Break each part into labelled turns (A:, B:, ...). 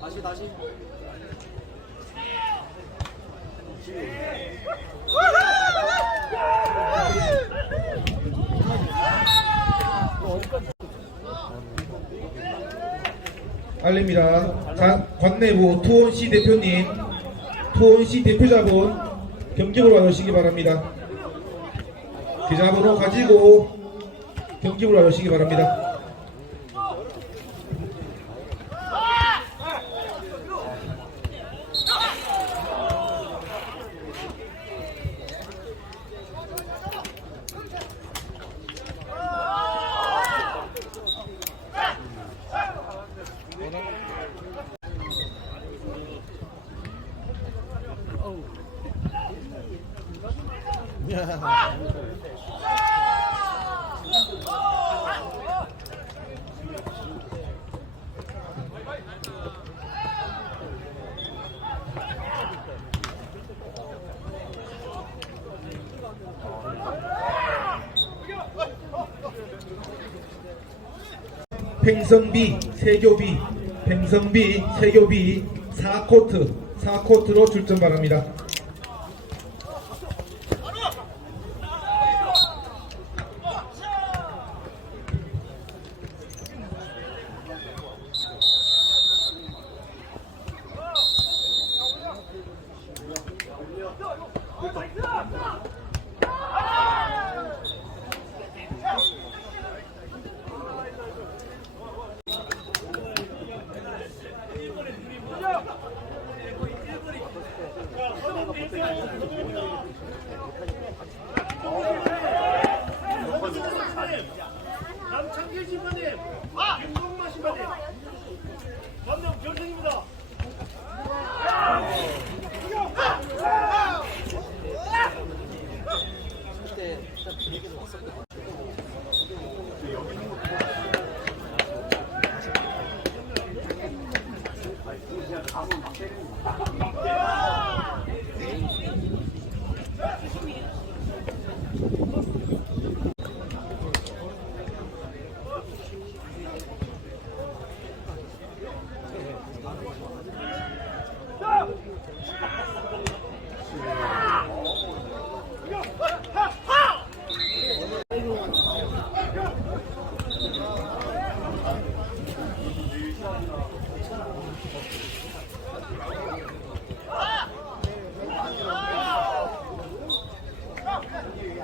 A: 다시 다시
B: 알립니다. 관, 내부 토원시 대표님, 토원시 대표자분 경기부로 와주시기 바랍니다. 계좌번호 가지고 경기부로 와주시기 바랍니다. 팽성비, 세교비, 팽성비, 세교비 4코트, 4코트로 출전 바랍니다.
C: 심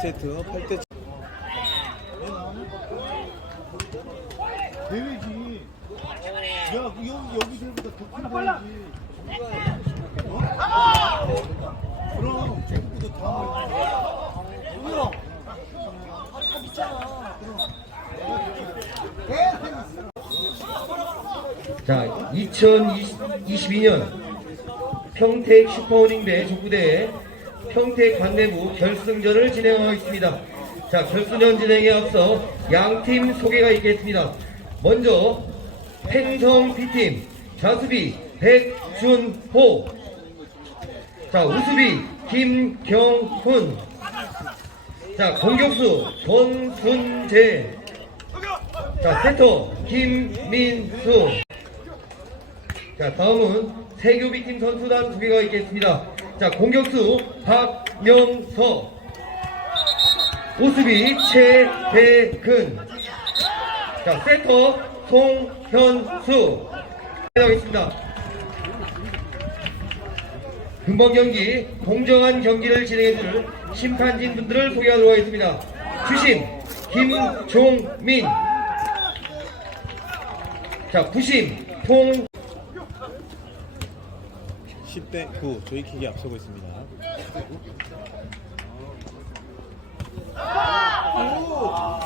D: 세트 8대
E: 대회지. 야, 여기 여기 대회보다 더큰 대회지. 어? 그럼 전국도 다.
B: 자, 2022년 평택 슈퍼어닝배 족구대회
D: 평택 관내부 결승전을 진행하고 있습니다. 자, 결승전 진행에 앞서 양팀 소개가 있겠습니다. 먼저 팽성 B팀 자수비 백준호 자, 우수비 김경훈 자, 공격수 전순재 자, 세터 김민수 자, 다음은 세교비팀 선수단 두 개가 있겠습니다. 자, 공격수 박명서 우수비 최대근 자, 세터 송현수 하겠습니다. 금번 경기 공정한 경기를 진행해줄 심판진 분들을 소개하도록 하겠습니다. 주심 김종민 자 부심 통
E: 10대 9 조이킥이 앞서고 있습니다.
A: 어,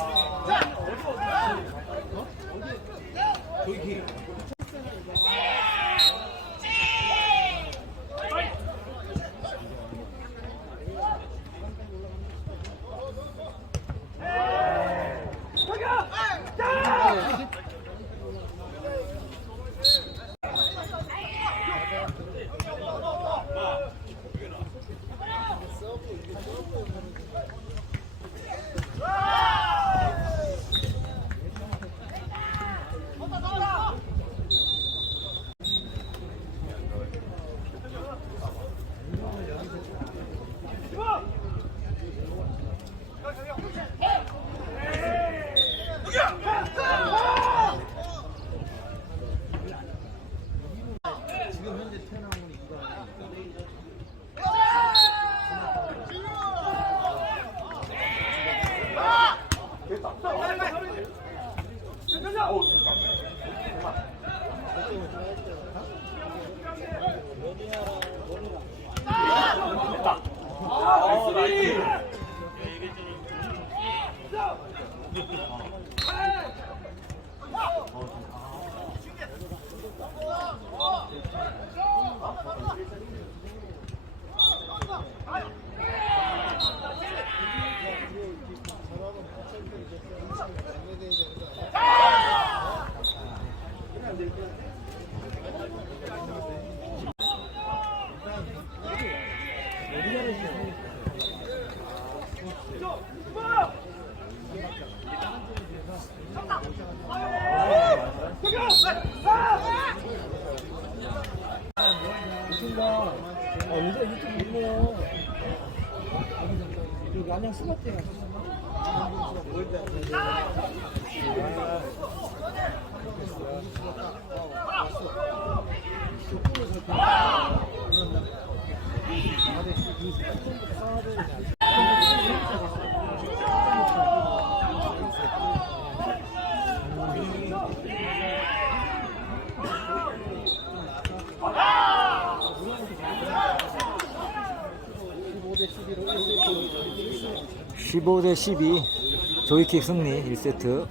A: 여기 안양 스마트에
F: 가서 15대 12 조이킥 승리 1세트.